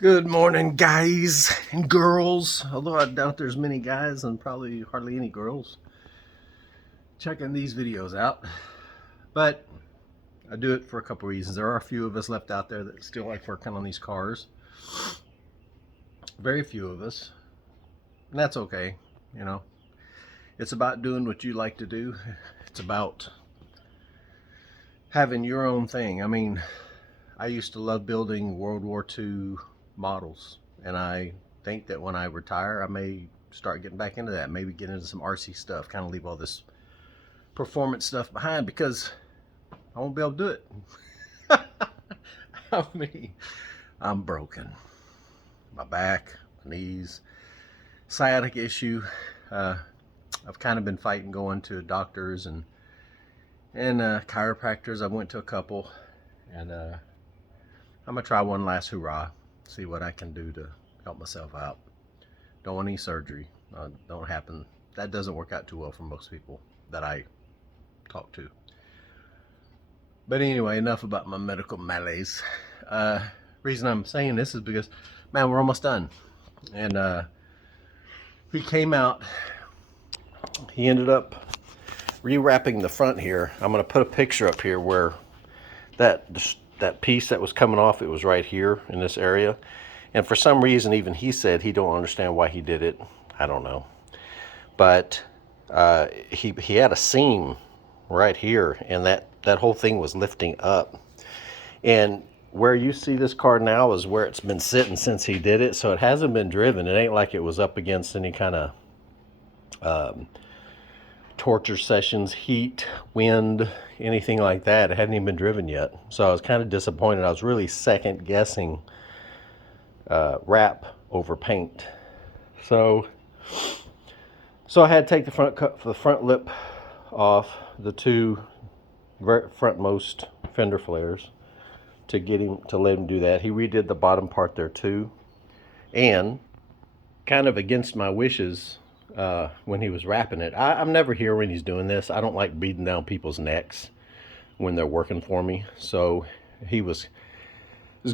Good morning, guys and girls. Although I doubt there's many guys and probably hardly any girls checking these videos out. But I do it for a couple reasons. There are a few of us left out there that still like working on these cars. Very few of us. And that's okay, you know. It's about doing what you like to do. It's about having your own thing. I mean, I used to love building World War II models, and I think that when I retire I may start getting back into that, maybe get into some RC stuff, kind of leave all this performance stuff behind because I won't be able to do it. I mean, I'm broken. My back, my knees, sciatic issue. I've kind of been fighting going to doctors and chiropractors. I went to a couple, and I'm gonna try one last hurrah, see what I can do to help myself out. Don't want any surgery. Don't happen. That doesn't work out too well for most people that I talk to. But anyway, enough about my medical malaise. Reason I'm saying this is because, man, we're almost done. And he came out. He ended up rewrapping the front here. I'm going to put a picture up here where that piece that was coming off, it was right here in this area. And for some reason, even he said he don't understand why he did it. I don't know. But he had a seam right here, and that whole thing was lifting up. And where you see this car now is where it's been sitting since he did it. So it hasn't been driven. It ain't like it was up against any kind of torture sessions, heat, wind, anything like that. It hadn't even been driven yet. So I was kind of disappointed. I was really second guessing wrap over paint. So I had to take the front lip off, the two frontmost fender flares, to let him do that. He redid the bottom part there too, and kind of against my wishes, when he was wrapping it. I'm never here when he's doing this. I don't like beating down people's necks when they're working for me. So it was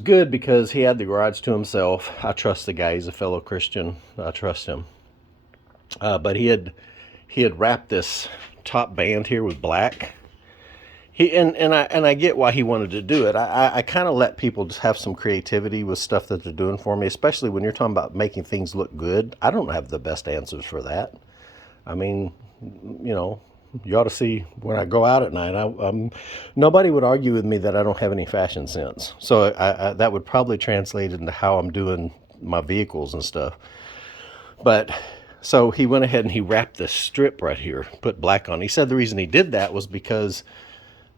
good because he had the garage to himself. I trust the guy. He's a fellow Christian. I trust him. But he had wrapped this top band here with black. I get why he wanted to do it. I kind of let people just have some creativity with stuff that they're doing for me, especially when you're talking about making things look good. I don't have the best answers for that. I mean, you know, you ought to see when I go out at night. Nobody would argue with me that I don't have any fashion sense. So that would probably translate into how I'm doing my vehicles and stuff. But so he went ahead and he wrapped this strip right here, put black on. He said the reason he did that was because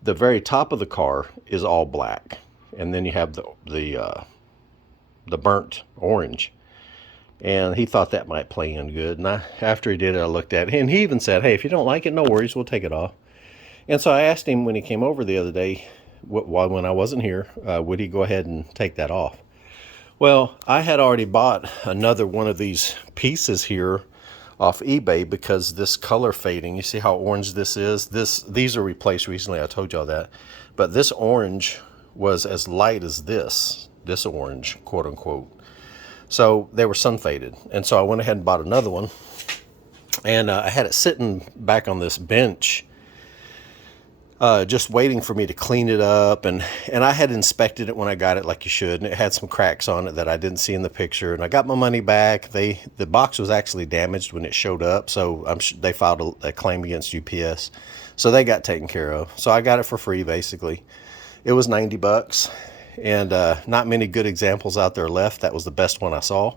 the very top of the car is all black, and then you have the burnt orange, and he thought that might play in good. And after he did it, I looked at it, and he even said, "Hey, if you don't like it, no worries, we'll take it off." And so I asked him when he came over the other day, when I wasn't here, would he go ahead and take that off? Well, I had already bought another one of these pieces here off eBay because this color fading, you see how orange this is? These are replaced recently, I told y'all that. But this orange was as light as this orange, quote unquote. So they were sun faded. And so I went ahead and bought another one. And I had it sitting back on this bench, just waiting for me to clean it up. And I had inspected it when I got it like you should. And it had some cracks on it that I didn't see in the picture. And I got my money back. The box was actually damaged when it showed up. So they filed a claim against UPS. So they got taken care of. So I got it for free, basically. It was $90. And not many good examples out there left. That was the best one I saw.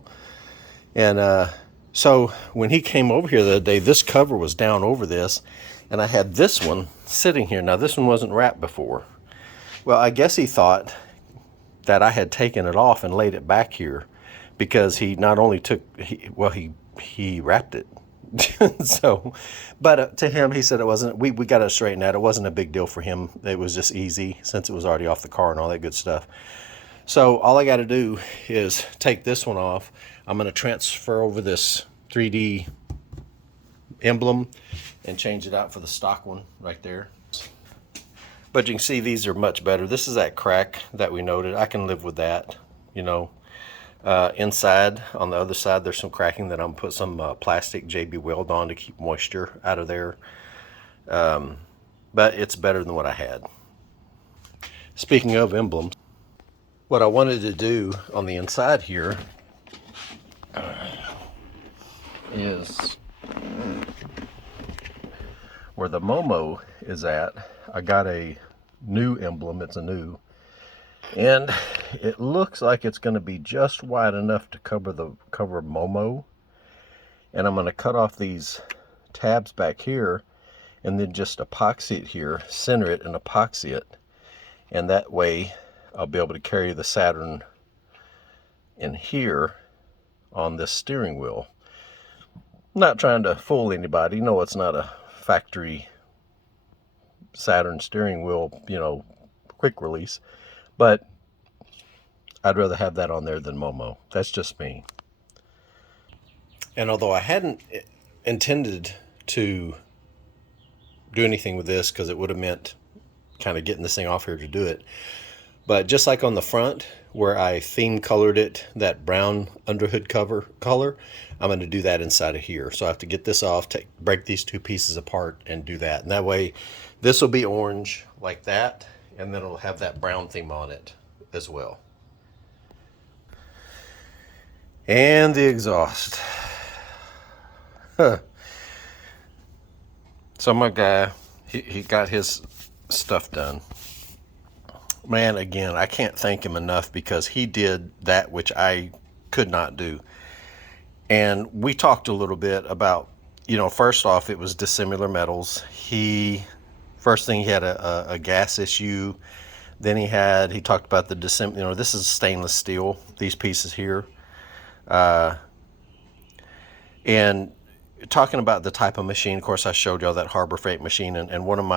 And so when he came over here the other day, this cover was down over this. And I had this one sitting here. Now, this one wasn't wrapped before. Well, I guess he thought that I had taken it off and laid it back here because he not only he wrapped it. So, but to him, he said it wasn't, we got it straightened out. It wasn't a big deal for him. It was just easy since it was already off the car and all that good stuff. So all I got to do is take this one off. I'm going to transfer over this 3D emblem and change it out for the stock one right there. But you can see these are much better. This is that crack that we noted. I can live with that, you know. Inside, on the other side, there's some cracking that I'm going to put some plastic JB Weld on to keep moisture out of there. But it's better than what I had. Speaking of emblems, what I wanted to do on the inside here is where the Momo is at. I got a new emblem. It's a new. And it looks like it's going to be just wide enough to cover Momo. And I'm going to cut off these tabs back here and then just epoxy it here, center it and epoxy it. And that way I'll be able to carry the Saturn in here on this steering wheel. I'm not trying to fool anybody. No, it's not a factory Saturn steering wheel, you know, quick release. But I'd rather have that on there than Momo. That's just me. And although I hadn't intended to do anything with this because it would have meant kind of getting this thing off here to do it, but just like on the front where I theme colored it, that brown underhood color, I'm going to do that inside of here. So I have to get this off, break these two pieces apart and do that. And that way this will be orange like that, and then it'll have that brown theme on it as well. And the exhaust. So my guy, he got his stuff done. Man, again, I can't thank him enough because he did that which I could not do. And we talked a little bit about, you know, first off, it was dissimilar metals. First thing, he had a gas issue. Then he talked about the you know, this is stainless steel, these pieces here. And talking about the type of machine, of course, I showed y'all that Harbor Freight machine, and one of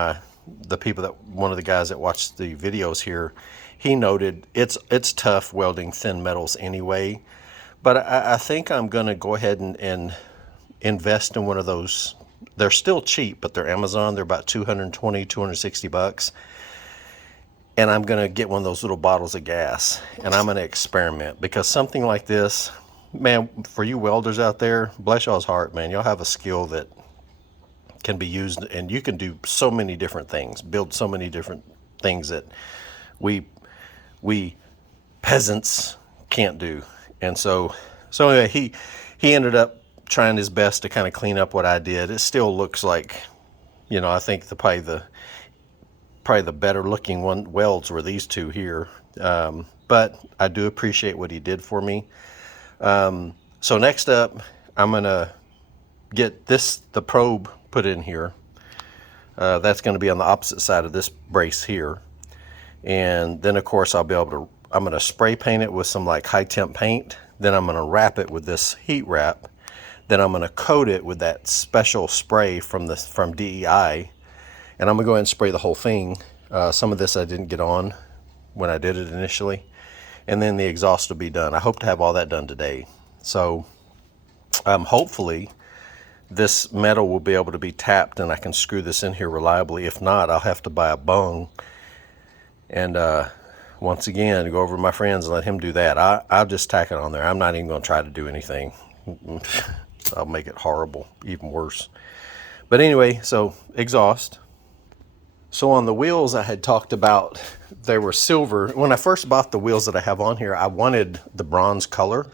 the guys that watched the videos here, he noted it's tough welding thin metals anyway. But I think I'm going to go ahead and invest in one of those. They're still cheap, but they're Amazon. They're about $220, $260. And I'm going to get one of those little bottles of gas, and I'm going to experiment, because something like this, man, for you welders out there, bless y'all's heart, man, y'all have a skill that can be used, and you can do so many different things, build so many different things that we peasants can't do. And so anyway, he ended up trying his best to kind of clean up what I did. It still looks like, you know, I think probably the better looking welds were these two here. But I do appreciate what he did for me. So next up, I'm gonna get the probe put in here. That's going to be on the opposite side of this brace here. And then of course I'm going to spray paint it with some like high temp paint. Then I'm going to wrap it with this heat wrap. Then I'm going to coat it with that special spray from DEI. And I'm going to go ahead and spray the whole thing. Some of this I didn't get on when I did it initially. And then the exhaust will be done. I hope to have all that done today. So hopefully this metal will be able to be tapped and I can screw this in here reliably. If not, I'll have to buy a bung and once again go over to my friends and let him do that. I'll just tack it on there. I'm not even going to try to do anything. I'll make it horrible, even worse. But anyway, so exhaust. So on the wheels I had talked about, they were silver. When I first bought the wheels that I have on here, I wanted the bronze color,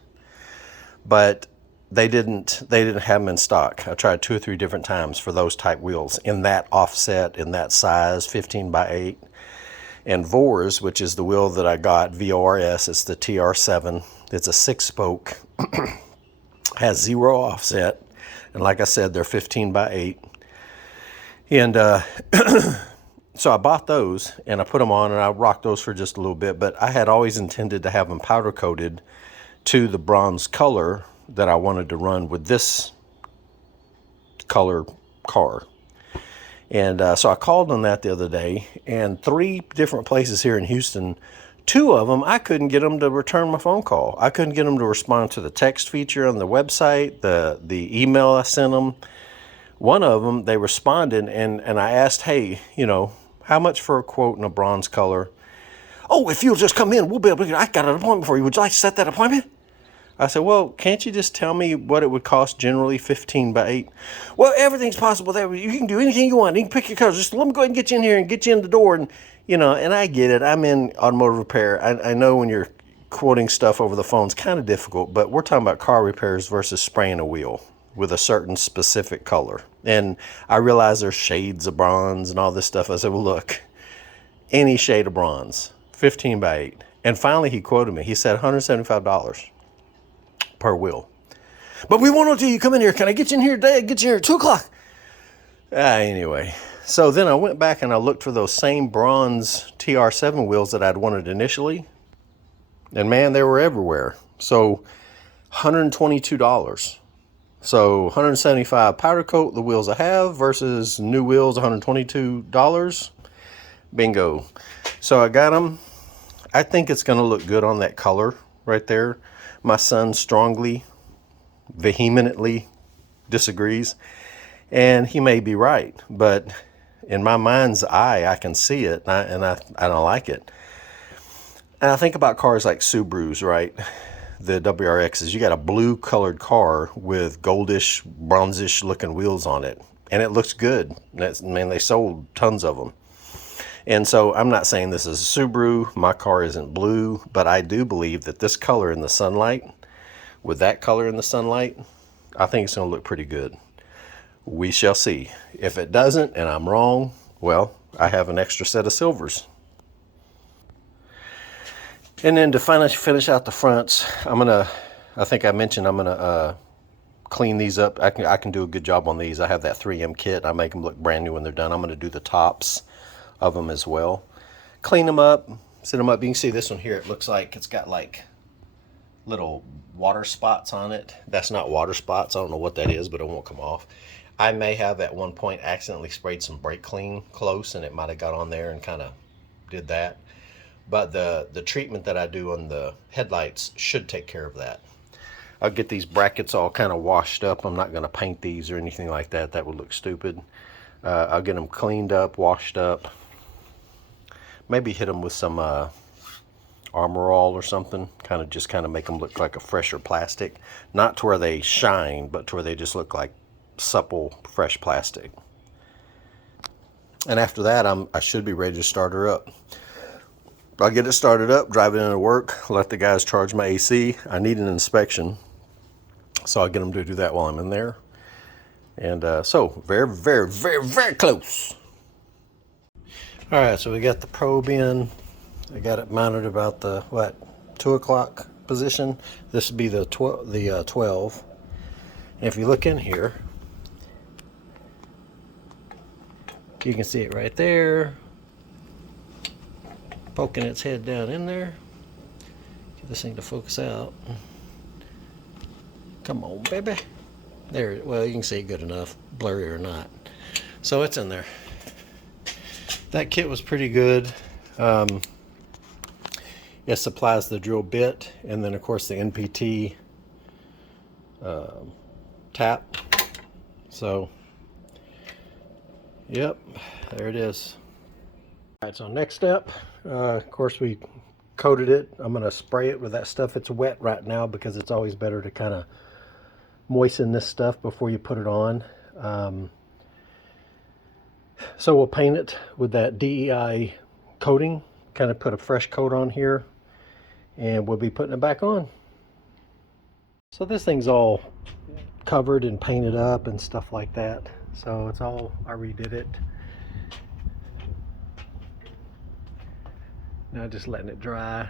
but they didn't have them in stock. I tried 2 or 3 different times for those type wheels in that offset, in that size, 15x8. And Vors, which is the wheel that I got, VORS, it's the TR7. It's a 6-spoke, has 0 offset. And like I said, they're 15x8. And so I bought those and I put them on and I rocked those for just a little bit. But I had always intended to have them powder coated to the bronze color that I wanted to run with this color car. And so I called on that the other day, and 3 different places here in Houston, 2 of them, I couldn't get them to return my phone call. I couldn't get them to respond to the text feature on the website, the email I sent them. One of them, they responded, and I asked, hey, you know, how much for a quote in a bronze color? Oh, if you'll just come in, we'll be able to, I got an appointment for you. Would you like to set that appointment? I said, well, can't you just tell me what it would cost generally, 15 by 8? Well, everything's possible there. You can do anything you want. You can pick your colors. Just let me go ahead and get you in here and get you in the door. And, you know, and I get it. I'm in automotive repair. I know when you're quoting stuff over the phone, it's kind of difficult, but we're talking about car repairs versus spraying a wheel with a certain specific color. And I realize there's shades of bronze and all this stuff. I said, well, look, any shade of bronze, 15 by 8. And finally, he quoted me. He said $175 per wheel. But we won't do you come in here. Can I get you in here today? Get you here at 2 o'clock. Anyway, so then I went back and I looked for those same bronze TR7 wheels that I'd wanted initially. And man, they were everywhere. So $122. So 175 powder coat, the wheels I have, versus new wheels, $122. Bingo. So I got them. I think it's going to look good on that color right there. My son strongly, vehemently disagrees, and he may be right, but in my mind's eye, I can see it, and I don't like it. And I think about cars like Subarus, right? The WRXs. You got a blue colored car with goldish, bronzish looking wheels on it, and it looks good. Man, they sold tons of them. And so I'm not saying this is a Subaru. My car isn't blue, but I do believe that this color in the sunlight, with that color in the sunlight, I think it's going to look pretty good. We shall see. If it doesn't and I'm wrong, well, I have an extra set of silvers. And then to finish out the fronts, I think I mentioned I'm gonna clean these up. I can do a good job on these. I have that 3M kit. I make them look brand new when they're done. I'm gonna do the tops of them as well. Clean them up, set them up. You can see this one here. It looks like it's got like little water spots on it. That's not water spots. I don't know what that is, but it won't come off. I may have at one point accidentally sprayed some brake clean close, and it might have got on there and kind of did that. But the treatment that I do on the headlights should take care of that. I'll get these brackets all kind of washed up. I'm not going to paint these or anything like that. That would look stupid. I'll get them cleaned up, washed up. Maybe hit them with some Armor All or something. Kind of make them look like a fresher plastic. Not to where they shine, but to where they just look like supple, fresh plastic. And after that, I should be ready to start her up. I'll get it started up, drive it into work, let the guys charge my AC. I need an inspection, so I'll get them to do that while I'm in there. And so, very, very, very, very close. All right, so we got the probe in. I got it mounted about the, 2 o'clock position. This would be the 12. And if you look in here, you can see it right there. Poking its head down in there. Get this thing to focus out. Come on, baby. There, well, you can see it good enough, blurry or not. So it's in there. That kit was pretty good. It supplies the drill bit, and then of course the NPT tap. So, yep, there it is. All right, so next step, of course we coated it. I'm going to spray it with that stuff. It's wet right now because it's always better to kind of moisten this stuff before you put it on. So we'll paint it with that DEI coating, kind of put a fresh coat on here, and we'll be putting it back on. So this thing's all covered and painted up and stuff like that. So it's all, I redid it. Now just letting it dry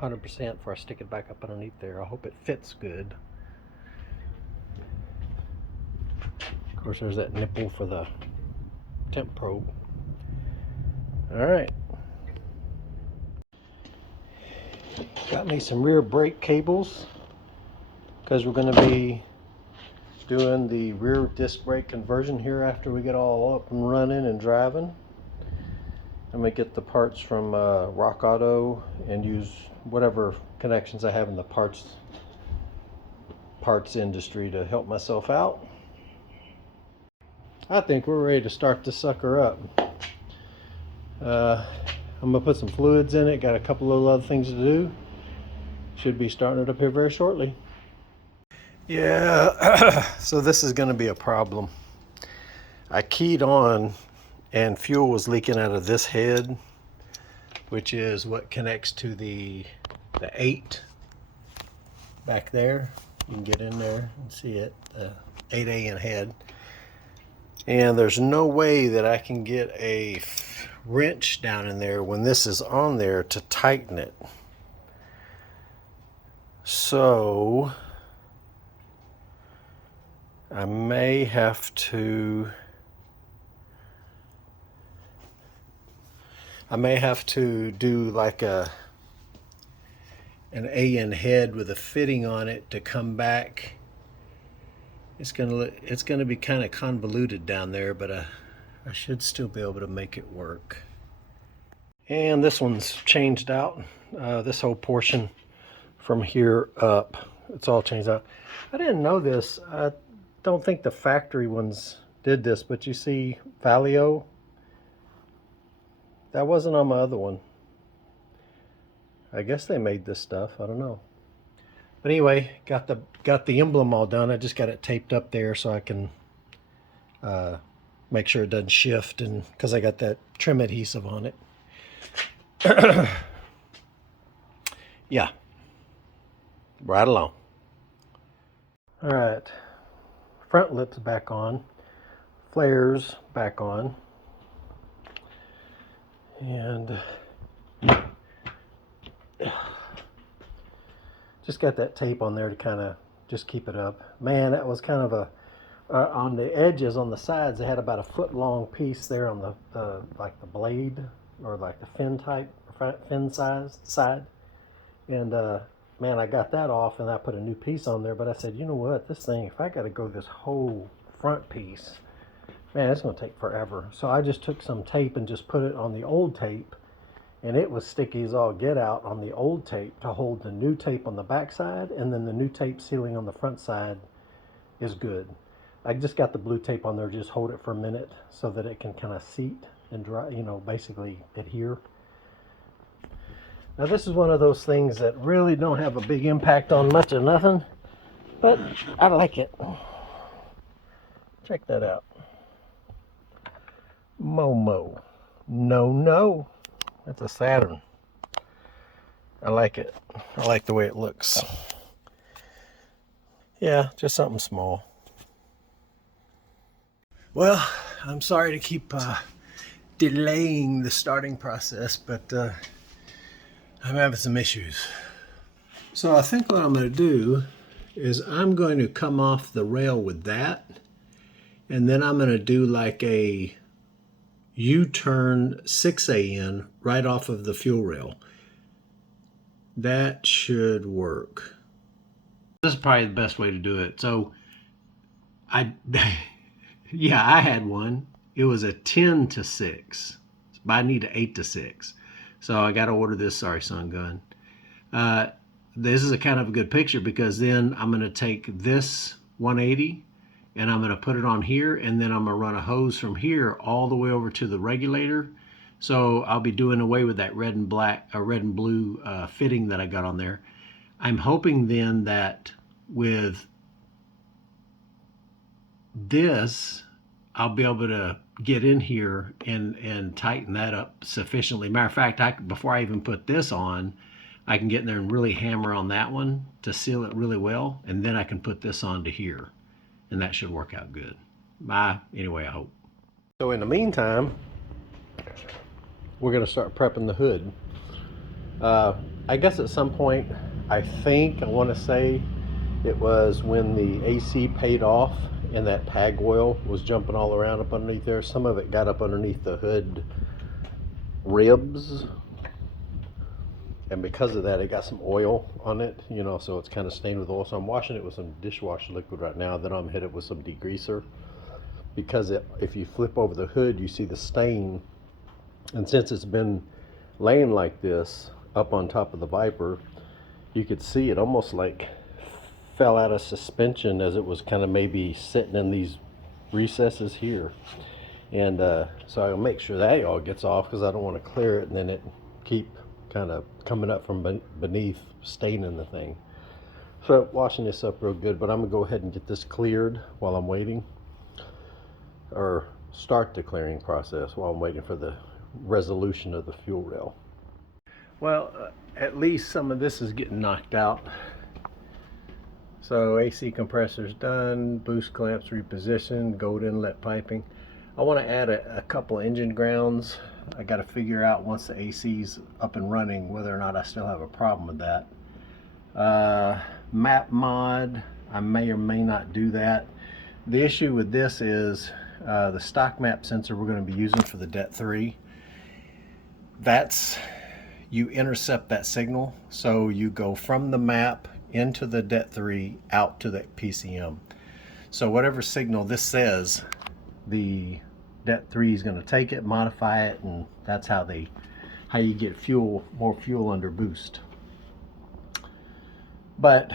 100% before I stick it back up underneath there. I hope it fits good. Of course, there's that nipple for the temp probe. All right. Got me some rear brake cables because we're going to be doing the rear disc brake conversion here after we get all up and running and driving. I'm going to get the parts from Rock Auto and use whatever connections I have in the parts industry to help myself out. I think we're ready to start this sucker up. I'm going to put some fluids in it, got a couple of other things to do. Should be starting it up here very shortly. Yeah, so this is going to be a problem. I keyed on and fuel was leaking out of this head, which is what connects to the 8 back there. You can get in there and see it, the 8AN head. And there's no way that I can get a wrench down in there when this is on there to tighten it. So I may have to do like an AN head with a fitting on it to come back. It's gonna be kind of convoluted down there, but I should still be able to make it work. And this one's changed out. This whole portion from here up, it's all changed out. I didn't know this. I don't think the factory ones did this, but you see Valio? That wasn't on my other one. I guess they made this stuff. I don't know. But anyway, got the emblem all done. I just got it taped up there so I can make sure it doesn't shift, and because I got that trim adhesive on it. Yeah, right along. All right, front lips back on, flares back on, and just got that tape on there to kind of just keep it up. Man, that was kind of a on the edges, on the sides, they had about a foot long piece there on the like the blade, or like the fin type, fin size side. And man, I got that off and I put a new piece on there, but I said, you know what, this thing, if I got to go this whole front piece, man, it's going to take forever. So I just took some tape and just put it on the old tape, and it was sticky as all get out on the old tape to hold the new tape on the back side, and then the new tape sealing on the front side is good. I just got the blue tape on there, just hold it for a minute so that it can kind of seat and dry, you know, basically adhere. Now this is one of those things that really don't have a big impact on much of nothing, but I like it. Check that out. Momo. No. That's a Saturn. I like it. I like the way it looks. Yeah, just something small. Well, I'm sorry to keep delaying the starting process, but I'm having some issues. So I think what I'm going to do is I'm going to come off the rail with that, and then I'm going to do like a U-turn 6AN right off of the fuel rail. That should work. This is probably the best way to do it. So yeah, I had one. It was a 10 to 6, but I need an 8 to 6. So I got to order this. Sorry, son gun. This is a kind of a good picture, because then I'm going to take this 180 and I'm going to put it on here, and then I'm going to run a hose from here all the way over to the regulator. So I'll be doing away with that red and blue fitting that I got on there. I'm hoping then that with this, I'll be able to get in here and tighten that up sufficiently. Matter of fact, before I even put this on, I can get in there and really hammer on that one to seal it really well, and then I can put this onto here, and that should work out good. Anyway, I hope. So in the meantime, we're going to start prepping the hood. I guess at some point, I want to say it was when the AC paid off and that PAG oil was jumping all around up underneath there. Some of it got up underneath the hood ribs, and because of that, it got some oil on it, you know, so it's kind of stained with oil. So I'm washing it with some dishwasher liquid right now. Then I'm hit it with some degreaser, because if you flip over the hood, you see the stain. And since it's been laying like this up on top of the Viper, you could see it almost like fell out of suspension as it was kind of maybe sitting in these recesses here. And so I'll make sure that all gets off, because I don't want to clear it and then it keep kind of coming up from beneath staining the thing. So washing this up real good, but I'm gonna go ahead and get this cleared while I'm waiting, or start the clearing process while I'm waiting for the resolution of the fuel rail. Well, at least some of this is getting knocked out. So AC compressor's done, boost clamps repositioned, gold inlet piping. I want to add a couple engine grounds. I got to figure out once the AC's up and running whether or not I still have a problem with that. Map mod, I may or may not do that. The issue with this is the stock map sensor we're going to be using for the Det3. You intercept that signal, so you go from the map into the Det3 out to the PCM. So whatever signal this says, the Det3 is going to take it, modify it, and that's how you get more fuel under boost. But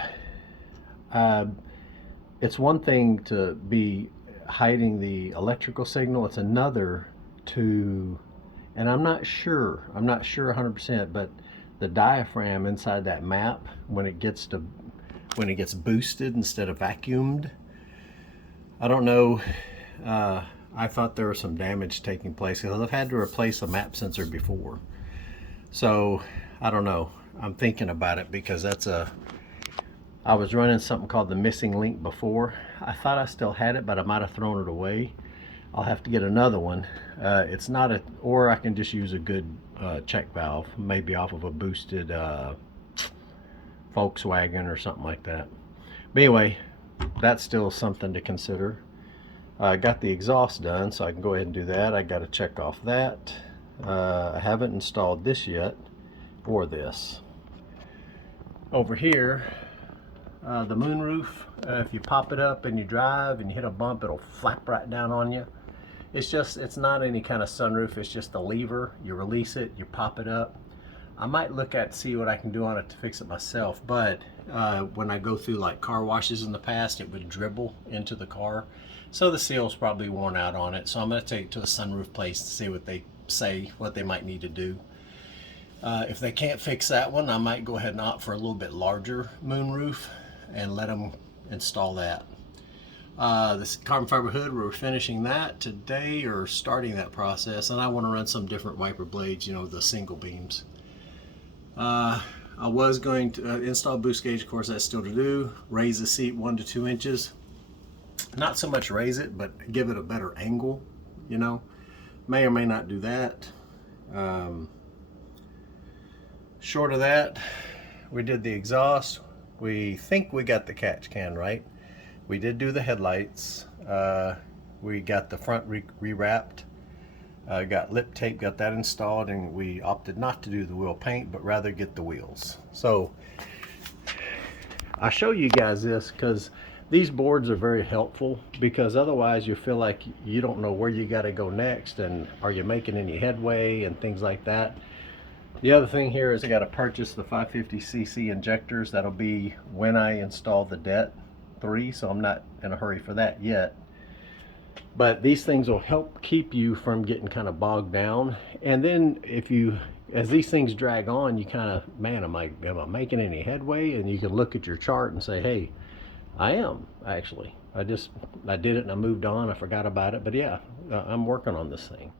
it's one thing to be hiding the electrical signal. It's another to, and I'm not sure 100%, but the diaphragm inside that map, when it gets boosted instead of vacuumed, I don't know. I thought there was some damage taking place because I've had to replace a map sensor before. So I don't know. I'm thinking about it because I was running something called the missing link before. I thought I still had it, but I might have thrown it away. I'll have to get another one. It's not or I can just use a good check valve, maybe off of a boosted Volkswagen or something like that. But anyway, that's still something to consider. I got the exhaust done, so I can go ahead and do that. I got to check off that. I haven't installed this yet, or this. Over here, the moonroof, if you pop it up and you drive and you hit a bump, it'll flap right down on you. It's not any kind of sunroof, it's just a lever. You release it, you pop it up. I might look at see what I can do on it to fix it myself, but when I go through like car washes in the past, it would dribble into the car. So the seal's probably worn out on it. So I'm going to take it to a sunroof place to see what they say, what they might need to do. If they can't fix that one, I might go ahead and opt for a little bit larger moonroof and let them install that. This carbon fiber hood, we're finishing that today, or starting that process, and I want to run some different wiper blades, you know, the single beams. I was going to install boost gauge, of course that's still to do. Raise the seat 1 to 2 inches. Not so much raise it, but give it a better angle, you know. May or may not do that. Short of that, we did the exhaust. We think we got the catch can right. We did do the headlights. We got the front rewrapped. Got lip tape, got that installed, and we opted not to do the wheel paint, but rather get the wheels. So I show you guys this because these boards are very helpful, because otherwise you feel like you don't know where you got to go next, and are you making any headway and things like that. The other thing here is I got to purchase the 550cc injectors. That'll be when I install the Det3, so I'm not in a hurry for that yet. But these things will help keep you from getting kind of bogged down. And then as these things drag on, you kind of, man, am I making any headway? And you can look at your chart and say, hey, I am actually. I did it and I moved on. I forgot about it. But yeah, I'm working on this thing.